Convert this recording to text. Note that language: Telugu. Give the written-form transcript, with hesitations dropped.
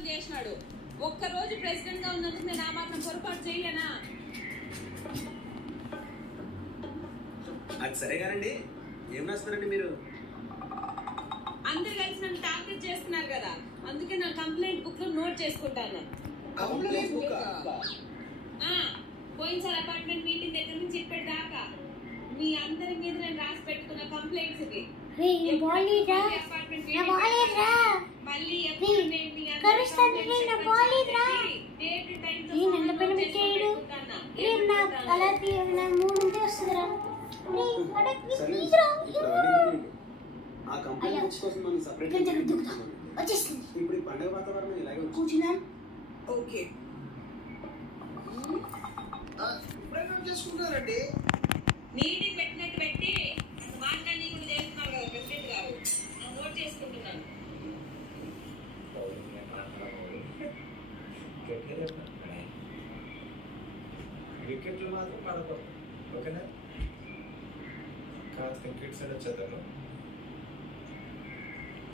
పొరపాట్లు చేసినాడు. ఒక్కరోజు ప్రెసిడెంట్ గా ఉన్నందుకు నేను ఆ మాత్రం పొరపాటు చేయలేనా? అది సరే కానండి, ఏం రాస్తారండి మీరు? అందరు కలిసి నన్ను టార్గెట్ చేస్తున్నారు కదా, అందుకే నా కంప్లైంట్ బుక్ లో నోట్ చేసుకుంటాను. పోయినసారి అపార్ట్మెంట్ మీటింగ్ దగ్గర నుంచి ఇప్పటి దాకా మీ అందరి మీద నేను రాసి పెట్టుకున్న కంప్లైంట్స్ ఇది. ఇప్పుడు పండుగ వాతావరణం ఇలాగే ఓకే చేసుకుంటారండి. మీటింగ్ పెట్టినట్టు పెట్టి మాట్లాడి కూడా చేస్తున్నారు కదా ప్రెసిడెంట్ గారు, నోట్ చేసుకుంటున్నాను. వికెట్లు మాత్రం పడకూడదు, ఓకేనా? కాస్త క్రికెట్ సైడ్ వచ్చేద్దాము.